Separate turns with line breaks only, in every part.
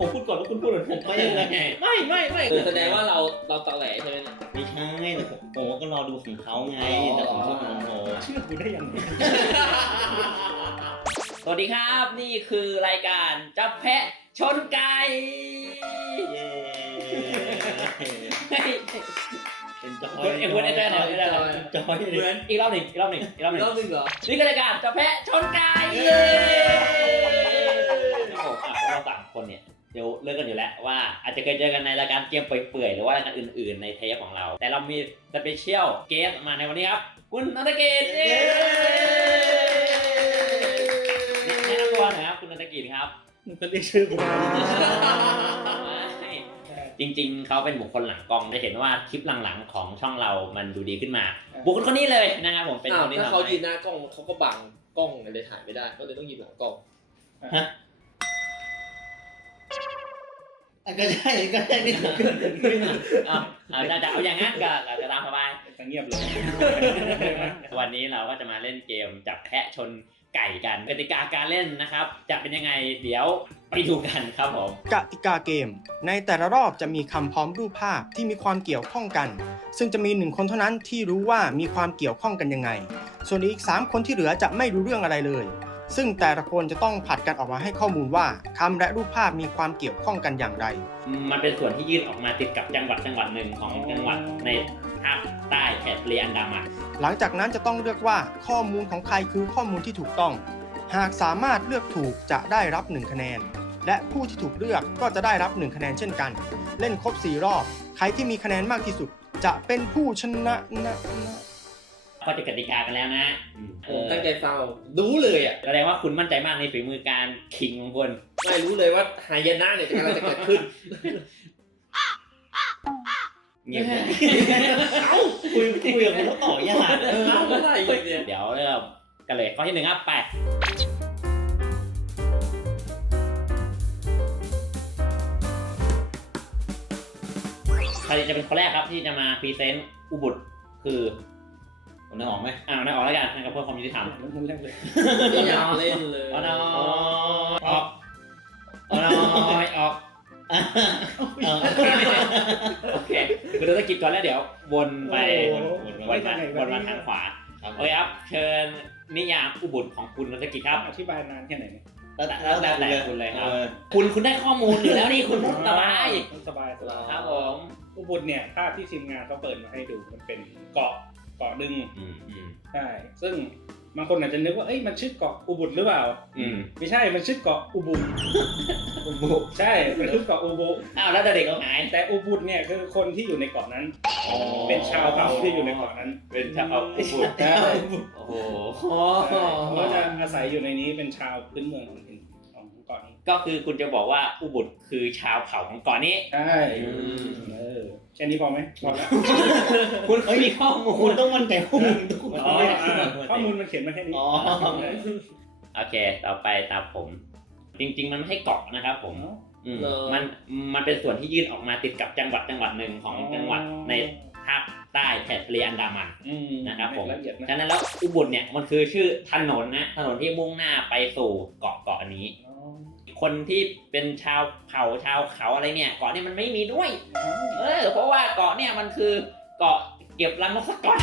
พูดก่อนว่าคุณพูดเหมือนผมไม่ยังไงไม่
แสดงว่าเราตอแหลใช่ไหมเนี่ย
ไม่ใช่แต่ผมก็รอดูของเขาไงแต่ผมชื่อของผม
เชื่อกูได้ยังไง
สวัสดีครับนี่คือรายการจับแพะชนไก่
เย้
เฮ้ย
เป็นจอย
เอ็งพูดได้ไหมได้ไหม
จอย
เหมือนอีกรอบหนึ่ง
รอบหนึ่งเหรอ
นี่คือรายการจับแพะชนไก่เย้เราสามคนเนี่ยเดี๋ยวเลิกกันอยู่แล้วว่าอาจจะเคยเจอกันในรายการเกมเปื่อยๆหรือว่ารายการอื่นๆในเทปของเราแต่เรามีสเปเชียลเกสมาในวันนี้ครับคุณนันทกิจแนะนำตัวหน่อยครับคุณนันทกิจครับ
มึงก็เรียกชื่อกูมา
จริงๆเขาเป็นบุคคลหลังกล้องได้เห็นว่าคลิปหลังๆของช่องเรามันดูดีขึ้นมาบุคคลคนนี้เลยนะครับผมเป็นคนที่
ถ้าเขายืนหน้ากล้องเขาก็บังกล้องเลยถ่ายไม่ได้ก็เลยต้องยืนหลังกล้อง
ก็ใช่นี่
จะเอาอย่างนั้นก็จะตามสบาย
จะเงียบเลย
วันนี้เราก็จะมาเล่นเกมจับแพะชนไก่กันกติกาการเล่นนะครับจะเป็นยังไงเดี๋ยวไปดูกันครับผม
กติกาเกมในแต่ละรอบจะมีคำพร้อมรูปภาพที่มีความเกี่ยวข้องกัน ซึ่งจะมี1คนเท่านั้นที่รู้ว่ามีความเกี่ยวข้องกันยังไงส่วนอีก3คนที่เหลือจะไม่รู้เรื่องอะไรเลยซึ่งแต่ละคนจะต้องผัดกันออกมาให้ข้อมูลว่าคำและรูปภาพมีความเกี่ยวข้องกันอย่างไร
มันเป็นส่วนที่ยื่นออกมาติดกับจังหวัดหนึ่งของจังหวัดในภาคใต้แถบทะเลอันดามัน
หลังจากนั้นจะต้องเลือกว่าข้อมูลของใครคือข้อมูลที่ถูกต้องหากสามารถเลือกถูกจะได้รับ1คะแนนและผู้ที่ถูกเลือกก็จะได้รับ1คะแนนเช่นกันเล่นครบ4รอบใครที่มีคะแนนมากที่สุดจะเป็นผู้ชนะ
ก็จะกติกากันแล้วนะ
ผมตั้งใจฟังรู้เลยอ่ะ
แสดงว่าคุณมั่นใจมากในฝีมือการคิงของคุณ
ไม่รู้เลยว่าหายนะเนี่ยกำลังจะเกิดขึ้น
เงียบเลย
คุยกับคนแล้วต่อยาก
เอาเมื่อไหร่เนี่ย
เดี๋ยวเริ่มกันเลยข้อที่1ครับไปใครจะเป็นคนแรกครับที่จะมาพรีเซนต์อุบุตคือ
ผมนึกออกไหม
นึกออกแล้วกันนะครับเพื่อความยุติธรรม
มึงเล่นเลย
ไม่อยากเล่นเลย
ออกโอเคคุณต้องกิจก่อนแล้วเดี๋ยววนไปวนมาทางขวาโอเคครับเชิญนิยามอุบุตของคุณนักกิจครับ
อธิบายนานแค่ไหนเนี่ย
แล้วแต่คุณเลยครับคุณได้ข้อมูลอยู่แล้วนี่คุณพูดสบาย
สบาย
ครับผม
อุบุตเนี่ยภาพที่ทีมงานเขาเปิดมาให้ดูมันเป็นเกาะดึงใช่ซึ่งบางคนอาจจะนึกว่าเอ้ยมันชื่อเกาะอุบุตหรือเปล่าไม่ใช่มันชื่อเกาะอุบุใช่มันชื่อเกาะอุบุ
อ้าวแล้วเด็กเขาหาย
แต่อุบุตเนี่ยคือคนที่อยู่ในเกาะนั้นเป็นชาวเผ่าที่อยู่ในเกาะนั้น
เป็นชาวอุบุต
ใช่
โอ้โห
เขาจะอาศัยอยู่ในนี้เป็นชาวพื้นเมืองของเกาะนี้
ก็คือคุณจะบอกว่าอุบุตคือชาวเผ่าของเกาะนี้
ใช่แค่นี้พอไหมพอแล้ว
คุณมีข้อมู
คุ
ล
ณต้องมั่นใจข้อมูลทุกคน
ข้อมูลมันเขียนมาแค่นี้
โอเคต่อไปตามผม จริงๆมันไม่ให้เกาะนะครับผมมันเป็นส่วนที่ยื่นออกมาติดกับจังหวัดหนึ่งของจังหวัดในภาคใต้แถบทะเลอันดามันนะครับผมฉะนั้นแล้วอุบุตเนี่ยมันคือชื่อถนนนะถนนที่มุ่งหน้าไปสู่เกาะนี้คนที่เป็นชาวเผ่าชาวเขาอะไรเนี่ยเกาะนี่มันไม่มีด้วยเพราะว่าเกาะเนี่ยมันคือเกาะเก็บรังนกสก๊อต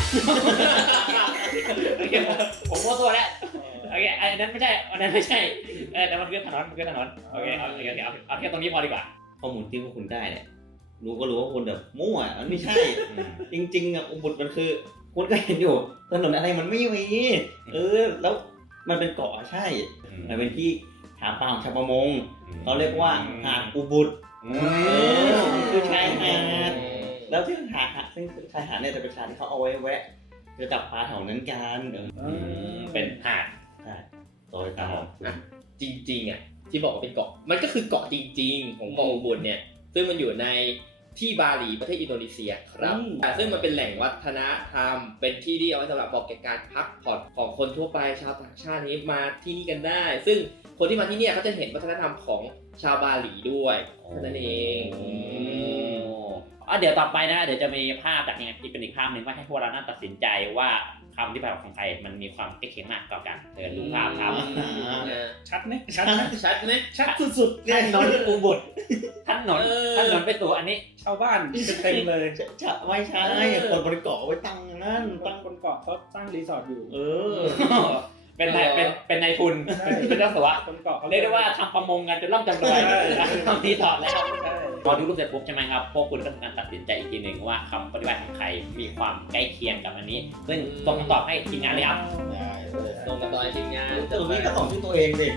ผมมั่วตัวแล้วโอเคอันนั้นไม่ใช่แต่มันคือถนนโอเคเอาแค่ตรงนี้พอดีกว่า
ข้อมูลที่พวกคุณได้เนี่ยรู้ว่าคุณแบบมั่วมันไม่ใช่ จริงๆอ่ะอุบุตมันคือคุณก็เห็นอยู่ถนนอะไรมันไม่มีแล้วมันเป็นเกาะใช่มันเป็นที่หาปลาของชาวประมงเขาเรียกว่าหาดอุบุตคือชายหาดแล้วที่หาดซึ่งชายหาดเนี่ยจะเป็นชายที่เขาเอาไว้แวะจะจับปลาแถวนั้นกัน
เป็นหาด
ใช่โดยตาม
จริงๆอ่ะที่บอกว่าเป็นเกาะมันก็คือเกาะจริงๆของเกาะอุบุตเนี่ยซึ่งมันอยู่ในที่บาหลีประเทศอินโดนีเซียครับซึ่งมันเป็นแหล่งวัฒนธรรมเป็นที่ที่เอาไว้สำหรับบอกแก่การพักผ่อนของคนทั่วไปชาวต่างชาตินี้มาที่นี่กันได้ซึ่งคนที่มาที่นี่เขาจะเห็นวัฒนธรรมของชาวบาหลีด้วยนั่นเอง
เดี๋ยวต่อไปนะเดี๋ยวจะมีภาพจากงานที่เป็นอีกภาพหนึ่งว่าให้พวกเรานั่งตัดสินใจว่าคำที่แบบของใครมันมีความใกล้เคียงมากต่อกันรูปภาพทำ
ชัดไหมชัดไหม
ชัดไหม
ชัดสุดๆ
ถนนอุบุตถนนไปสู่อันนี้
ชาวบ้านเต็มเลย
ไม่ใช่คนบนเกาะไว้ตั้งนั่น
ตั้งบนเกาะเขาสร้างรีสอร์ทอยู่
เป็นนายทุนเป็นเจ้าสัว
บนเกาะเขา
เรียกได้ว่าทำประมงกันจนร่ำจำรวยทำดีถอดแล้ว
ใช่
พอดูรูปเสร็จปุ๊บใช่ไหมครับพวกคุณก็ทำการตัดสินใจอีกทีหนึ่งว่าคำปฏิบัติของใครมีความใกล้เคียงกับอันนี้ ซึ่งส่งคำตอบให้ทีมงานเลยครับ
ได้เลย
ส่งมาต่อทีมงาน
ตัวนี้ก็ตอบที่ตัวเองสิ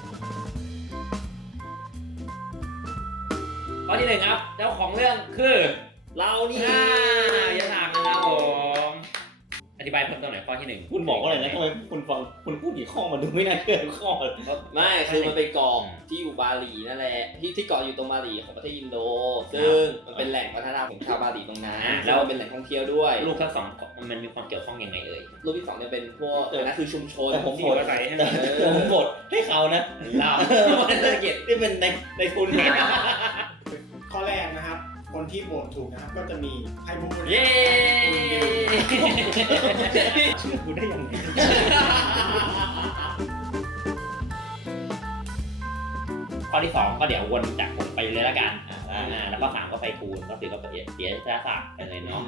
ข้อที่หนึ่งครับเจ้าของเรื่องคือ
เรานี่
อย่าถามนะครับผมอธิบายเพิ่มเติมหน่อยข้อที่หนึ่ง
คุณบอกว่าอะไรนะทำไมคุณฟังคุณพูดกี่ข้อมันดูไม่น่าเกินข้อเลย
ไม่คือมันเป็นเกาะที่อยู่บาหลีนั่นแหละที่เกาะอยู่ตรงบาหลีของประเทศอินโดซึ่งมันเป็นแหล่งวัฒนธรรมของชาวบาหลีตรงนั้นแล้วมันเป็นแหล่งท่องเที่ยวด้วย
ลูกทั้งสองมันมีความเกี่ยวข้องยังไงเอ่ย
รูปที่สองเนี่ยเป็นพวกนะคือชุมชน
แต่ผม
ที่
โห
อยู่
วต
อาศัยใช่ไหม
แต่ผมโหวตให้เขานะ
เราเศรษฐกิจ
ที่เป็นในทุนเนี่ย
ข้อแรกนะครับ คนที่โหวตถูกนะครับก็จะมีไพบูลย์
เย้
เชื่อกูได้ยังไง
ข้อที่สองก็เดี๋ยววนจากผมไปเลยละกันแล้วก็สามก็ไปทูลก็ถือก็เสียศาสตร์ไปเลยเนาะ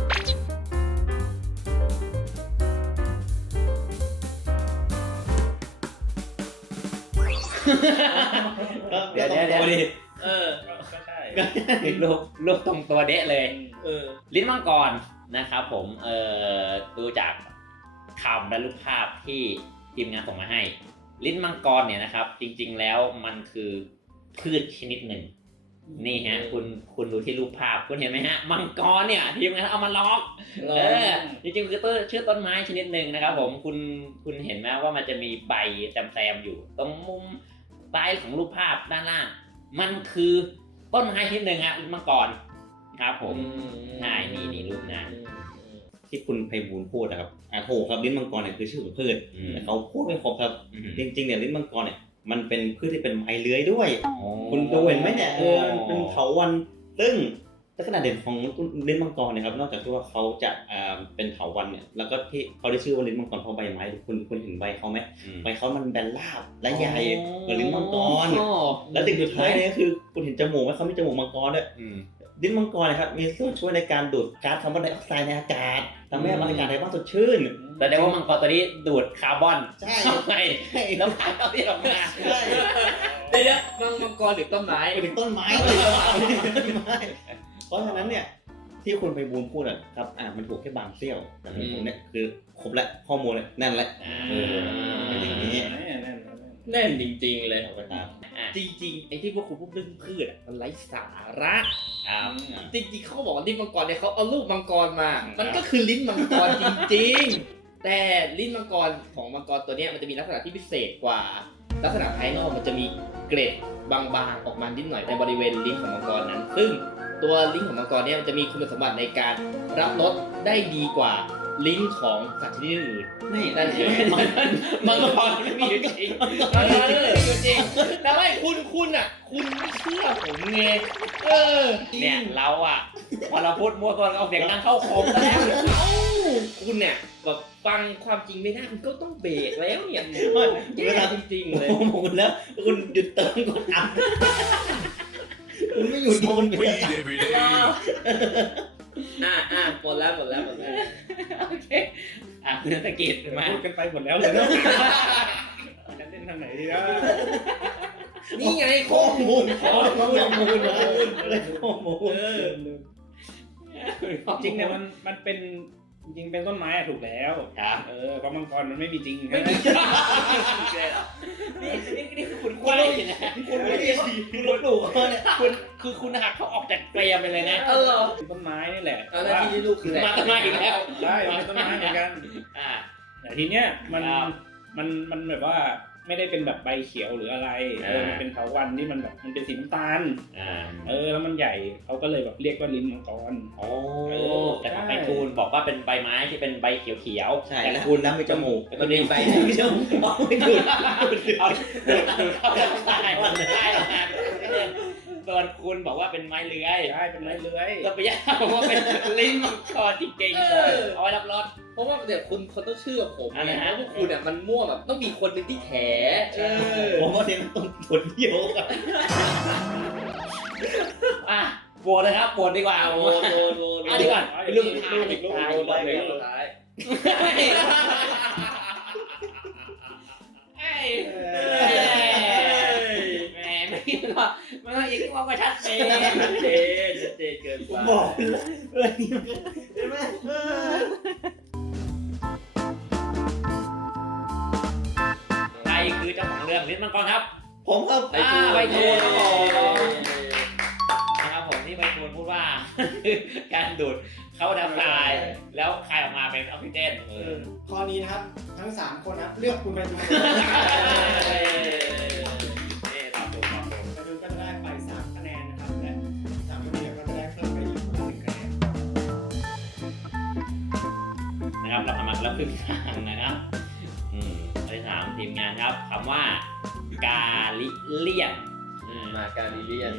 เดี๋ยวดิ
ก็ใช่
ลูกตรงตัวเดะเลย
เออ
ลิ้นมังกรนะครับผมดูจากคำและรูปภาพที่ทีมงานส่งมาให้ ลิ้นมังกรเนี่ยนะครับ จริงๆแล้วมันคือพืชชนิดหนึ่งนี่ฮะคุณดูที่รูปภาพคุณเห็นไหมฮะมังกรเนี่ยทีมงานเอามาล็อกจริงๆคือชื่อต้นไม้ชนิดหนึ่งนะครับผมคุณเห็นไหมว่ามันจะมีใบแซมๆอยู่ตรงมุมซ้ายของรูปภาพด้านล่างมันคือต้นไม้ชนิดหนึ่งฮะลิ้นมังกรครับผมใช่นี่รูปนะ
ที่คุณไพบูลย์พูดนะครับถูกครับลิ้นมังกรเนี่ยคือชื่อของพืชแต่เขาพูดไม่ครบครับจริงๆเนี่ยลิ้นมังกรเนี่ยมันเป็นพืชที่เป็นไม้เลื้อยด้วย คุณดูเห็นไหมเนี่ยเป็นเถาวัลย์ซึ่งลักษณะเด่นของลิ้นมังกรเนี่ยครับนอกจากที่ว่าเขาจะเป็นเถาวัลย์เนี่ยแล้วก็ที่เขาได้ชื่อว่าลิ้นมังกรเพราะใบไม้คุณเห็นใบเขาไหมใบเขามันแบนราบและใหญ่เหมือนลิ้นมังกรแล้วสิ่งสุดท้ายเนี่ยคือคุณเห็นจมูกไหมเขามีจมูกมังกรด้วยลิ้นมังกรนะครับมีส่วนช่วยในการดูดก๊าซคาร์บอนไดออกไซด์ในอากาศทำให้บรรยากาศในบ้านสดชื่น
แต่ได้ว่ามังกรตัวนี้ดูดคาร์บอน
ใช่
เข้าไปแล้วพาเขาที่ออกมา
ใช่
เดี๋ยวมังกรหรือต้นไม้
ไปถึงต้นไม้เลยเพราะฉะนั้นเนี่ยที่คุณไปบูลย์พูดครับมันถูกแค่บางเสี้ยวแต่ของผมเนี่ยคือครบและข้อมูลเลยนั่นแหละเป็นอย่างนี้
แน่นจริงๆเลย
เอาไปตาม
จริงๆไอ้ที่พวกคุณพูดเรื่องพืชมันไร้สาระ
ครับ
จริงๆเขาบอกว่าลิ้นมังกรเนี่ยเขาเอาลูกมังกรมา มันก็คือลิ้นมังกรจริงๆ แต่ลิ้นมังกรของมังกรตัวเนี้ยมันจะมีลักษณะที่พิเศษกว่า ลักษณะภายนอกมันจะมีเกล็ดบางๆออกมานิดหน่อยในบริเวณลิ้นของมังกรนั้น ซึ่งตัวลิ้นของมังกรเนี่ยมันจะมีคุณสมบัติในการรับรสได้ดีกว่าลิ้นของสัตว์ชนิดอื่น
นี่
นั่นเองมังกรไม่มีอยู่จริงมังกรไม่มีอยู่จริงแต่ว่าคุณอ่ะคุณไม่เชื่อผมไง
เนี่ยเราอ่ะพอเราพูดมั่วตัวเอาเสียงดังเข้าคมแล้ว
คุณเนี่ยแบบฟังความจริงไม่ได้คุณก็ต้องเบรกแล้วเนี่ย
เวลา
จริงๆเลย
ผมแล้วคุณหยุดเติมก่อนอ่ะคุณไม่หยุดโดนเบียร์
หมดแล้ว
โอเคคุณธกิจมา
พูดกันไปหมดแล้วเลยเนาะจะเล่นทางไหนดีนะ
นี่ไง
ข้อมูล
จริงเนี่ยมันเป็นจริงเป็นต้นไม้ถูกแล้ว
ครับ
เพราะมังกรมันไม่มีจริง
ไม่มี
นี่คือคุณกล้วยนะคุณลบหลู่เขาเนี่ยคือคุณหักเขาออกจากเกรียมไปเลยนะ
ต้นไม้นี่แหละ
แล้วที่ลูกคืออะไร
มาต้นไม้อีกแล้ว
ใช่เป็นต้นไม้เหมือนกันแต่ทีเนี้ยมันแบบว่าไม่ได้เป็นแบบใบเขียวหรืออะไรมันเป็นเถาวัลย์ที่มันแบบมันเป็นสีน้ำตาลแล้วมันใหญ่เขาก็เลยแบบเรียกว่าลิ้นมังกร
แต่ของไพฑูรย์บอกว่าเป็นใบไม้ที่เป็นใบเขียวๆ
ใช่แต่คุณน้ำไปจมูก
มันเป็นใบ
ไม่จมูกไม่ดูด
เอาเข้าไปใต้วันใต้ส่วนคุณบอกว่าเป็นไม้เลื้อย
ใช่เป็นไม้เลื้อย
ก็ไปยากบอกว่าเป็นลิ้นมังกรที่เก่งเอาไว้รับรส
เพราะว่าเดี๋ยวคุณเขาต้องเชื่อผม
อะไร
ไง
ฮะ
เพราะพวกคุณเนี่ยมันมั่วแบบต้องมีคนหนึ่งที่แถ
ผมว่าเซนต้นผลเดียวกัน
อ่ะโหวตเลยครับโหวตดีกว่า
โด
โหวต
น
อ่ะดีกว่าเป็นรูปสุดท้าย
อีกรูป
ท้าย
สุดท้าย
เอ้ยแหมไม่ต้องอีกว่าชัดเจน
เจนเกินไป
บอกเลยนี่มันเห็นไหม
ใครคือเจ้าของเรื่องลิ้นมังกรครับ
ผมครับ
ไอ้ทู
ใบทูลครับผม นะครับผมที่ใบทูลพูดว่า การดูดเข้าดับคายแล้วคายออกมาเป็นออกซิเจน
ข้อนี้นะครับทั้ง3คนนะครับเลือกคุณไปดู
ตอบถูก
ไปดูก็จะได้ไป3คะแนนนะครับและ3คนนี้ก็จะได้เพิ่มไปอีกคนละ1คะแนน
นะครับเราทำมาแล้วครึ่งทางนะครับข้อที่3ทีมงานครับคำว่ากาลิเลียน
มาการิเลียน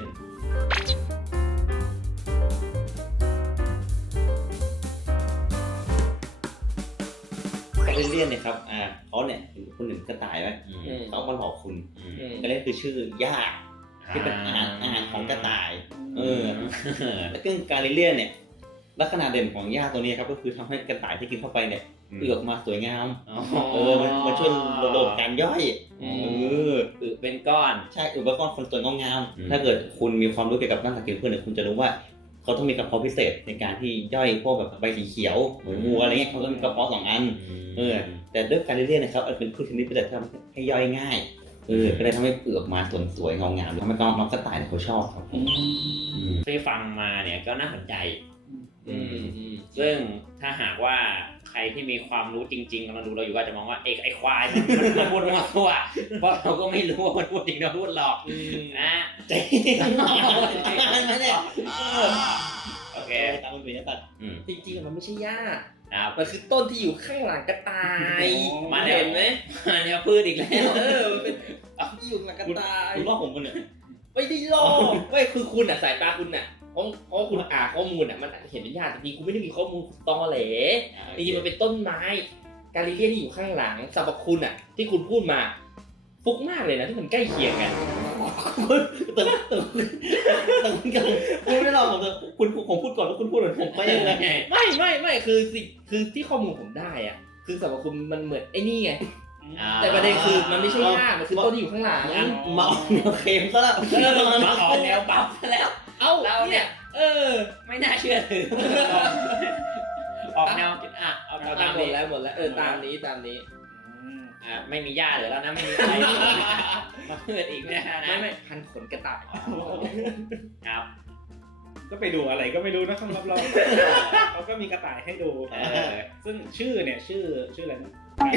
เขาเลี่ยนเนี่ยครับเขาเนี่ยคุณหนึ่งกระต่ายไหมเขามาหลอกคุณก็เลยคือชื่อยากที่เป็นอาหารของกระต่ายแล้วก็การิเลียนเนี่ยลักษณะเด่นของหญ้าตัวนี้ครับก็คือทำให้กระต่ายที่กินเข้าไปเนี่ยเปลือกมาสวยงามมันช่วยระบบการย่อย
เป็นก้อน
ใช่อุปกรณ์คนสวยงามถ้าเกิดคุณมีความรู้เกี่ยวกับด้านสังเกตพืชเนี่ยคุณจะรู้ว่าเขาต้องมีกระเพาะพิเศษในการที่ย่อยพวกแบบใบสีเขียวเหมือนวัวอะไรเงี้ยเขาต้องมีกระเพาะ2 อันแต่ด้วยการเรียนนะครับเป็นพืชชนิดที่จะทำให้ย่อยง่ายก็เลยทำให้เปลือกมาสวยเงางามทำให้น้องกระต่ายเขาชอบครับ
ที่ฟังมาเนี่ยก็น่าสนใจซึ่งถ้าหากว่าใครที่มีความรู้จริงๆกำลังดูเราอยู่ก็จะมองว่าไอ้ควายมันพูดมาทั่วเพราะเราก็ไม่รู้ว่ามันพูดจริงหรือพูดหลอกนะ
จริงไหมเนี่ย
โอเค
ตามคุณปีนตัด
จริงๆมันไม่ใช่หญ้า
ครับ
มันคือต้นที่อยู่ข้างหลังกระต่าย
มา
เห็นไหม
เนี่ยพืชอีกแล้ว
มันเป็นที่อยู่หลังกระต่าย
คุณว่าผมคนเนี่ย
ไม่ได้ลอกไม่คือคุณอ่ะสายตาคุณอ่ะเพราะคุณอ่านข้อมูลอ่ะมันเห็นเป็นหญ้าจริงๆคุณไม่ได้มีข้อมูลตอแหลจริงๆมันเป็นต้นไม้การิเลียนที่อยู่ข้างหลังสรรพคุณอ่ะที่คุณพูดมาฟุกมากเลยนะที่มันใกล้เคียงกัน
แต่คุณกันคุณไม่ได้ลองผมพูดก่อนแล้วคุณพูดเหมือนผมไม่ยังไง
ไม่คือที่ข้อมูลผมได้อ่ะคือสรรพคุณมันเหมือนไอ้นี่ไงแต่ประเด็นคือมันไม่ใช่หญ้ามันคือต้นที่อยู่ข้างหลัง
มาออกแนวเค็มซะแล้ว
มาออกแนวปั๊บซะแล้วเราเนี่ยไม่น่าเชื่อถือออกแนวเอาตามหมดแล้ว
ตามนี้
ไม่มีหญ้าเหลือแล้วนะไม่มีอะไรมาเพื่ออีกนะ
ไม่พันขนกระต่าย
ครับ
ก็ไปดูอะไรก็ไม่รู้นะสำหรับเราเขาก็มีกระต่ายให้ดูซึ่งชื่อเนี่ยชื่ออะไรนะ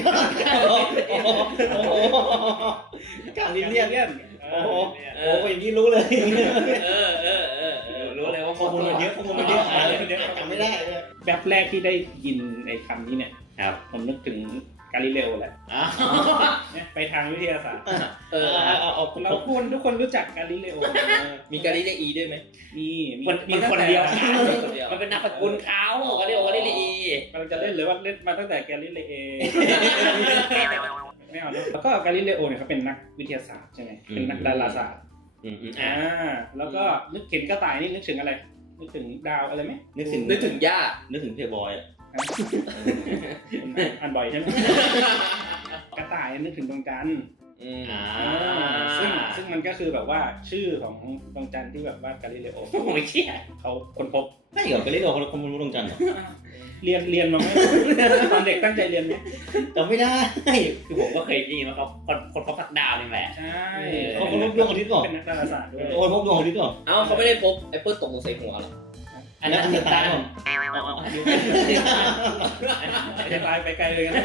การเรียนโอ้โหอย่างนี้รู้เลย
รู้เลยว่า
ข้อมูลมันเยอะจำไม่ได้
แบบแรกที่ได้ยินไอ้คำนี้เนี่ย
ครับ
ผมนึกถึงกาลิเลโอแหละไปทางวิทยาศาสตร์เราทุกคนรู้จักกาลิเลโอ
มีกาลิเลอีด้วยไหม
มีคนเดียวมันเป็นนามสกุลเขากาลิโอกาลิเลอี
กำลังจะเล่นเลยว่าเล่นมาตั้งแต่กาลิเลเอไม่เอาแล้วก็กาลิเลโอเนี่ยเขาเป็นนักวิทยาศาสตร์ใช่ไหมเป็นนักดาราศาสตร์แล้วก็นึกเห็นกระต่ายนี่นึกถึงอะไรนึกถึงดาวอะไรไหม
นึกถึงหญ้านึกถึงเพย์บอย
อันบ่อยใช่ไหมกระต่ายนึกถึงดวงจันทร์ซึ่งมันก็คือแบบว่าชื่อของดวงจันทร์ที่แบบว่ากาลิเลโอ
ไม่เชื่อ
เขาค้นพบ
ไม่เหรอกาลิเลโอเขารู้ดวงจันทร์
เรียนมาไหมตอนเด็กตั้งใจเรียนไหม
จำไม่ได้
คือผมก็เคยได้ยินว่าเขาคนพบดาวนี่แหละ
ใช่
เขาพบดวงอาทิตย์ก่อน
เป็นนักดาราศาสตร์ด้วย
คนพบดวงอาทิตย์ก่อน
เขาไม่ได้พบแอปเปิลตกลงใส่หัวหรอ
อันนั้นคือตา
จะตายไปไกลเลยนะ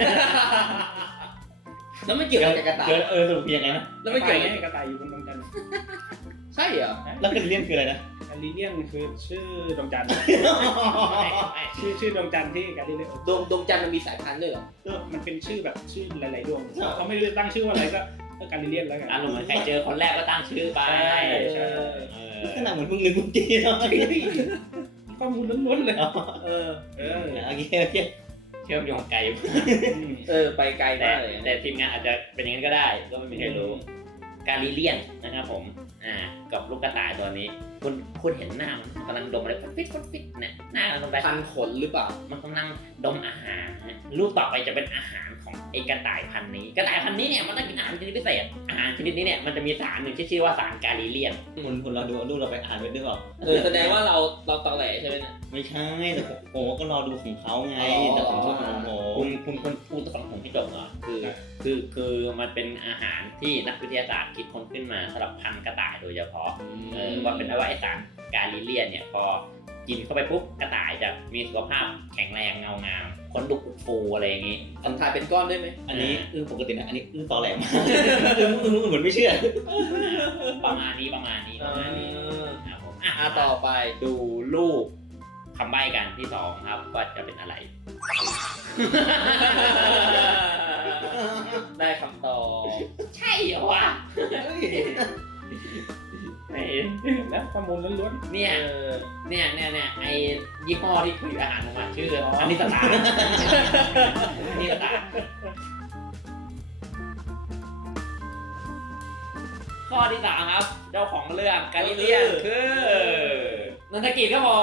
แล้วไม่เกี่ยวกับกระต่าย
สรุปยังไงนะ
แล้วไม่เกี่ยวกับกระต่ายอยู่บนดวงจันทร์
ใช่เหรอ
แล้วกาลิเลียนคืออะไรนะ
กาลิเลียนคือชื่อดวงจันทร์ชื่อดวงจันทร์ที่กาลิเลโอ
ดวงจันทร์มันมีสายพันธุ์ด้วยเหรอ
มันเป็นชื่อแบบชื่อหลายๆดวงเขาไม่รู้ตั้งชื่อว่าอะไรก็ก็การเรียนแล้วกัน
อารมณ์เหมือนใครเจอคนแรกก็ตั้งชื่อไป
ใช่ใช่
ขนาดเหมือนมึงนึกมึงจีนเนาะ
ข้อมูลล้วนๆเลย
เออ
โอเคโอเค
เชื่อมโยงไกล
ไปไกล
แต่
มากเลย
แต่ทีมงานอาจจะเป็นอย่างนั้นก็ได้ก็ไม่มีใครรู้การีเลียนนะครับผมกับลูกกระต่ายตัวนี้คุณเห็นหน้ามันกำลังดมอะไรฟิตเนี่ยหน้ากำลังดมไป
พันขนหรือเปล่า
มันกำลังดมอาหารรูปต่อไปจะเป็นอาหารของไอ้กระต่ายพันธุ์นี้กระต่ายพันธุ์นี้เนี่ยมันต้องกินอาหารชนิดพิเศษอาหารชนิดนี้เนี่ยมันจะมีสารหนึ่งที่ชื่อว่าสารการีเลียน
คุณเราดูรูปเราไปอ่านไปด้วยเปล่า
แสดงว่าเราตอแหลใช่ไหมเนี่ย
ไม่ใช่แต่ผมก็รอดูของเขาไงแต่ผมพูดของผม
คุณพูดของผมให้จบเหรอคือมันเป็นอาหารที่นักวิทยาศาสตร์คิดค้นขึ้นมาสำหรับพันธุ์กระต่ายโดยเฉพาะว่าเป็นว่าไอสารการีเลียนเนี่ยพอกินเข้าไปปุ๊บกระต่ายจะมีสุขภาพแข็งแรงเงางามขนดุกฟูอะไรอย่างงี้
ทำทายเป็นก้อนได้ไหม
อันนี้ปกตินะอันนี้ตอแหลมากเหมือนไม่เชื่อ
ประมาณนี้ครับผม
ต่อไป
ดูรูปคำใบ้กันที่2ครับว่าจะเป็นอะไร
ได้คำตอบ
ใช่เหรอวะ
แล้วข้อมูลล้วน
เนี่ยไอยี่ห้อที่ผลิตอาหารออกมาชื่ออันนี้สตาร์อันนี้สตาร์ข้อที่3ครับเจ้าของเรื่องการิเลียนคือนันทกิจก็พอ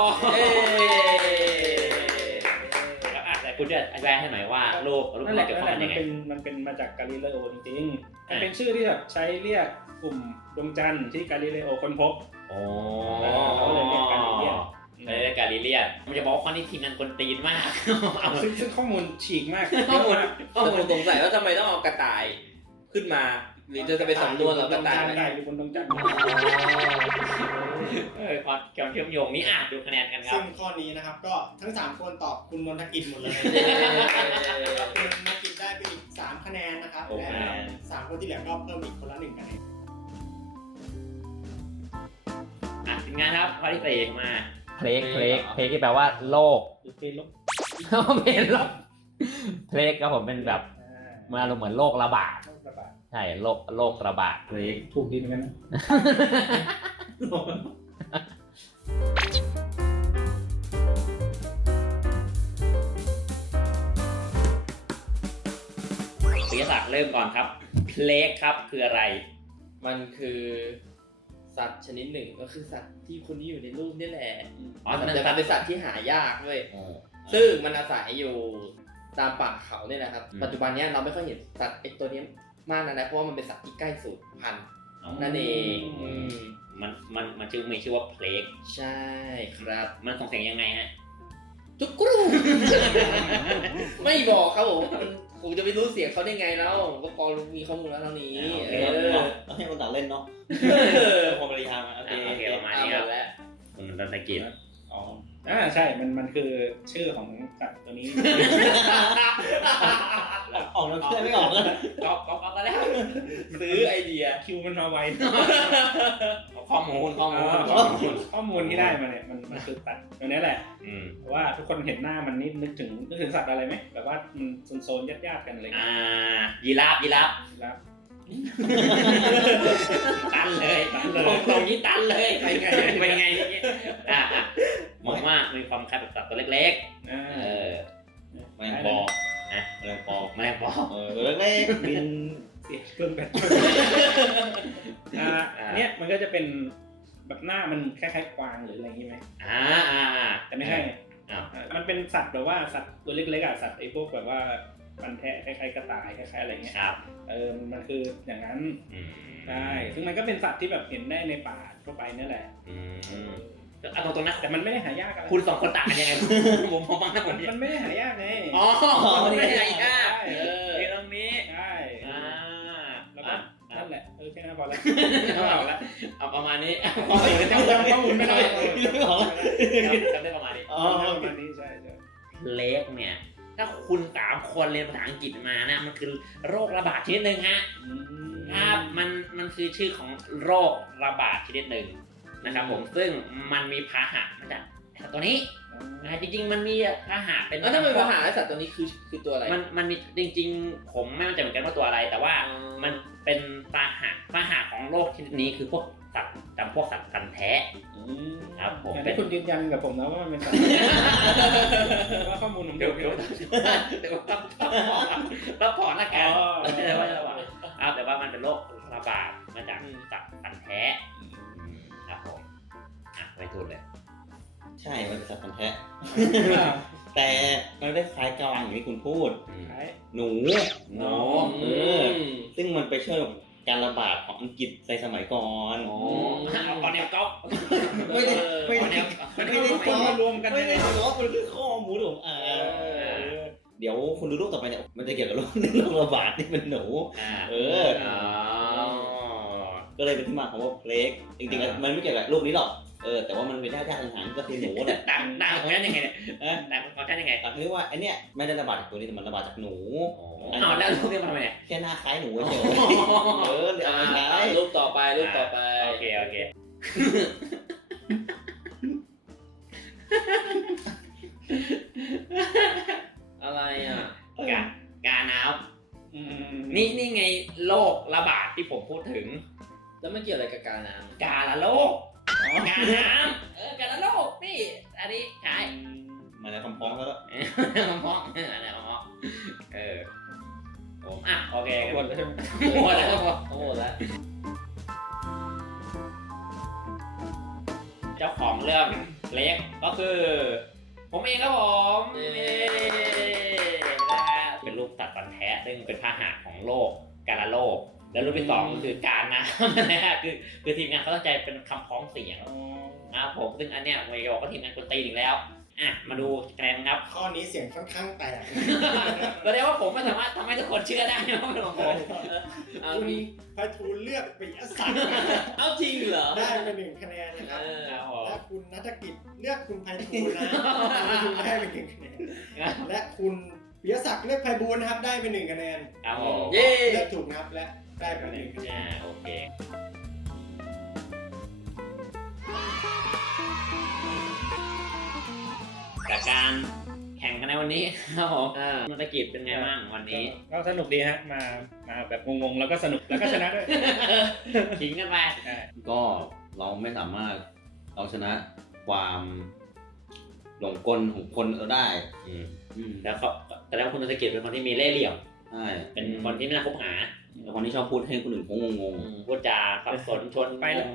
แต่คุณจะอธิบายให้หน่อยว่าโลก
ๆนั่นแหละ
เกี่ยวข้องกันยังไง
มันเป็นมาจากกาลิเลโอจริงๆมันเป็นชื่อที่แบบใช้เรียกกลุ่มดวงจันทร์ที่กาลิเลโอค้นพบ เขาเลยเรียกการีเลียน
เรียกการีเลียนมันจะบอกว่าข้อนี้ทีมงานกวนตีนมาก
ซึ่งข้อมูลฉีกมาก
ข้อมูล
แต่ผมสงสัยว่าทำไมต้องเอากระต่ายขึ้นมาหรือจะไปสำนวนหรือกระต่ายไหม
อยู่บนดวงจันทร์
ความเชื่อมโยงนี้ดูคะแนนกันครั
ซึ่
บ
งข้อนี้นะครับก็ทั้ง 3 คนตอบคุณนนทกิจหมดเลยคุณนนทกิจได้ไปอีก3คะแนนนะครับและ3คนที่เหลือก็เพิ่มอีกคนละ1คะแนน
ทีมงานครับข้อที่4มาเพลกที่แปลว่าโลก
เป็นลบ
เป็นโรคเพลกครับผมเป็นแบบมันอารมณ์เหมือนโรคระบาด
ระบาด
ใช่โรคระบาด
ถูกดีเหมือนกันนะ
ศิลปศาสตร์เริ่มก่อนครับเพลกครับคืออะไร
มันคือสัตว์ชนิดหนึ่งก็คือสัตว์ที่คนที่อยู่ในรูปนี่แหละ
แต่
แต่มันเป็นสัตว์ที่หายากด้วยซึ่งมันอาศัยอยู่ตามป่าเขาเนี่ยนะครับปัจจุบันนี้เราไม่ค่อยเห็นสัตว์ไอ้ตัวนี้มากนะเพราะว่ามันเป็นสัตว์ที่ใกล้สูญพันธุ์นั่นเอง
มันมีชื่อว่าเพลก
ใช่ครับ
มันส่งเสียงยังไงฮะ
จุกกรู ไม่บอกครับผมจะไปรู้เสียงเขาได้ไงแล้วก็พอมีข้อมูลแล้วเท่านี้
ให้คนต่างเล่นเนาะพอปริยามาโอเค
ประมาณนี้ครับ
แล้ว
คุณรัตกิจ
ใช่ มันคือชื่อของสัตว์ตัวนี้
ออกแล้วเพื่อนไม่ออกเลย
ก๊อปกันแล้ว
ซื้อไอเดีย
คิวมันมาไว
ข้อมูล
ข้อมูลที่ได้มาเนี่ยมันคือสัตว์ตัวนี้แหละเพราะว่าทุกคนเห็นหน้ามันนี่นึกถึงสัตว์อะไรไหมแบบว่ามันโซนๆญาติๆกันอะไรอย่างเงี้ย
ยีราฟ
แล้ว
ตันเลยตรงนี้ตันเลยเป็นไงบอกว่ามีความคล้ายแบบสัตว์ตัวเล็กๆแมลงปอแมลงปอ
เล็กบิน
เสียเครื่องแบตเนี่ยมันก็จะเป็นแบบหน้ามันคล้ายๆกวางหรืออะไรอย่างงี้ไหมแต่ไม่ใช่มันเป็นสัตว์แบบว่าสัตว์ตัวเล็กๆสัตว์ไอ้พวกแบบว่าฟันแทะคล้ายๆกระต่ายคล้ายๆอะไรเงี้ยมันคืออย่างนั้นใช่ซึ่งมันก็เป็นสัตว์ที่แบบเห็นได้ในป่าทั่วไปนี่แหละ
เอาตรงนั้น
แต่มันไม่ได้หายากอะไร
คุณ2คนต่างกันยังไงผมมองบ้างนะผม
มันไม่ได้หายากไง
มันไม่ได้หายากตรงนี้
ใช่แล้วก็นั่นแหละแค่นั้นพอแล้ว
เอาประมาณนี้
จำข้อมูลไม่ได้
จำได้ประมาณนี้
ประมาณนี้ใช่
เล็กเนี่ยถ้าคุณ3คนเรียนภาษาอังกฤษมานะมันคือโรคระบาดชนิดหนึ่งฮะครับมันคือชื่อของโรคระบาดชนิดหนึ่งนะครับผมซึ่งมันมีพาหะมาจากตัวนี้จริงๆมันมีพาหะเป็น
ถ้าเป็นพาหะสัตว์ตัวนี้คือตัวอะไร
มันมีจริงๆผมไม่มั่นใจเหมือนกันว่าตัวอะไรแต่ว่ามันเป็นพาหะของโรคชนิดนี้คือพวกสัตว์จำพวกสัตว์กันแท้ครับผม
แต่
เป็น
คุณยืนยันกับผมนะว่ามันเป็นสัตว์ว่าข้อมูลผม
เดี๋ยว
ถูก
ต้องขอหน้ากัน
อ๋อ
ไม่ใช่ว่าจะบอกเอาแต่ว่ามันเป็นโรคระบาดมาจากสัตว์กันแท้ครับผมไปทูดเลย
ใช่ มันเป็นสัตว์พันธุ์แท้ แต่มันได้คล้ายกวางอย่างที่คุณพูด หนู
โน้
ซึ่งมันไปช่วยการระบาดของอังกฤษในสมัยก่อน
เอาแนวก๊อฟ
ไม่ได้ไม่ได้
มันเอามารวมกัน
ไม่
ยังไง
ได้ทะเลาะมันคือข้อมูลของเดี๋ยวคุณดูรูปต่อไปเนี่ยมันจะเกี่ยวกับโรคระบาดที่เป็นหนู ก็เลยเป็นที่มาของว่าเพลกจริงๆมันไม่เกี่ยวกับโรคนี้หรอกแต่ว่ามันเป็นได้อาหารก็คือหนูแหละ
ต่างของฉันยังไงเนี่ยต่างของฉันยังไง
แต่คือว่าไอเนี้ยไม่ได้ระบาดจากตัวนี้แต่มันระบาดจากหนู
เอาแล้วลูกนี่มาทำไมเนี่ย
แค่หน้าคล้ายหนูเฉยเดี๋ยวเอาไปใช้
รูปต่อไป
โอเค
อะไรอ่ะ
กาน้ำนี่ไงโรคระบาดที่ผมพูดถึง
แล้วมันเกี่ยวอะไรกับการน้ำ
กาละโรคกาน้ำกาละโรคนี่อันนี้ใช่
มาในคำพ้องแล้ว
มองอะไรมองผมโอเค
หมดแล้วใช่ไหม
หมดแล้ว
ทั้งหมดแล้ว
เจ้าของเรื่องเล็กก็คือผมเองครับผมเป็นลูกสัตว์ฟันแท้ซึ่งเป็นพาหะของโรคกาฬโรคและรูปที่สองก็คือการน้ำนะฮะคือทีมงานเขาตั้งใจเป็นคำพ้องเสียงนะครับผมซึ่งอันเนี้ยไม่บอกว่าทีมงานคนตีอีกแล้วมาดูคะแนนครับ
ข้อนี้เสียงค่อนข้างแตก
แสดงว่าผมไม่สามารถทำให้ทุกคนเชื่อได้ว่าเป็นของผม
คุณไพฑูรย์เลือกปิยศักดิ์
เอาจริงเหรอ
ได้ไป1คะแนนนะครับ และคุณณัฐกิจเลือกคุณไพฑูรย์นะคุณได้ไป1คะแนนและคุณปิยศักดิ์เลือกไพบูลย์นะครับได้ไป1คะแนน
ครับผม
เย้
เลือกถูกนะครับและได้ไป1คะแนน
โอเคจากการแข่งกันในวันนี้ครับผมนักกิจเป็นไงบ้างวันนี้
ก็สนุกดีฮะมาแบบงงๆแล้วก็สนุกแล้วก็ชนะด้วย
ขิงกันไป
ก็เราไม่สามารถเอาชนะความหลงกลของคนได้
แล้วเขาแต่แล้วคุณนักกิจเป็นคนที่มีเล่ห์เหลี่ยม
ใช่
เป็นคนที่ไม่น่าคบหา
เป็นคนที่ชอบพูดให้คนอื่นเขางง
พูดจาสับสนชน
ไปแล้ว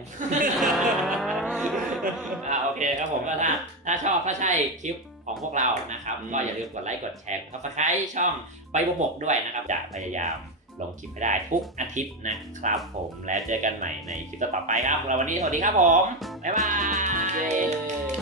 โอเคครับผมก็ถ้าชอบถ้าใช่คลิปของพวกเรานะครับก็อย่าลืมกดไลค์กดแชร์กด Subscribe ช่องไปบกด้วยนะครับจะพยายามลงคลิปให้ได้ทุกอาทิตย์นะครับผมแล้วเจอกันใหม่ในคลิปต่อไปครับเราวันนี้สวัสดีครับผมบ๊ายบาย